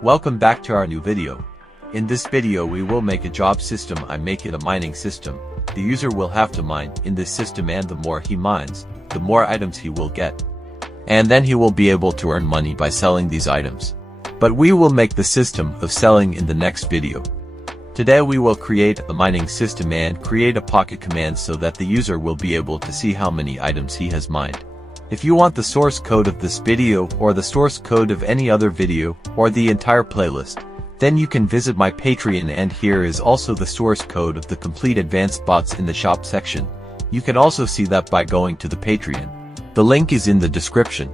Welcome back to our new video. In this video we will make a job system. I make it a mining system. The user will have to mine in this system, and the more he mines, the more items he will get. And then he will be able to earn money by selling these items. But we will make the system of selling in the next video. Today we will create a mining system and create a pocket command so that the user will be able to see how many items he has mined. If you want the source code of this video or the source code of any other video or the entire playlist, then you can visit my Patreon, and here is also the source code of the complete advanced bots in the shop section. You can also see that by going to the Patreon. The link is in the description.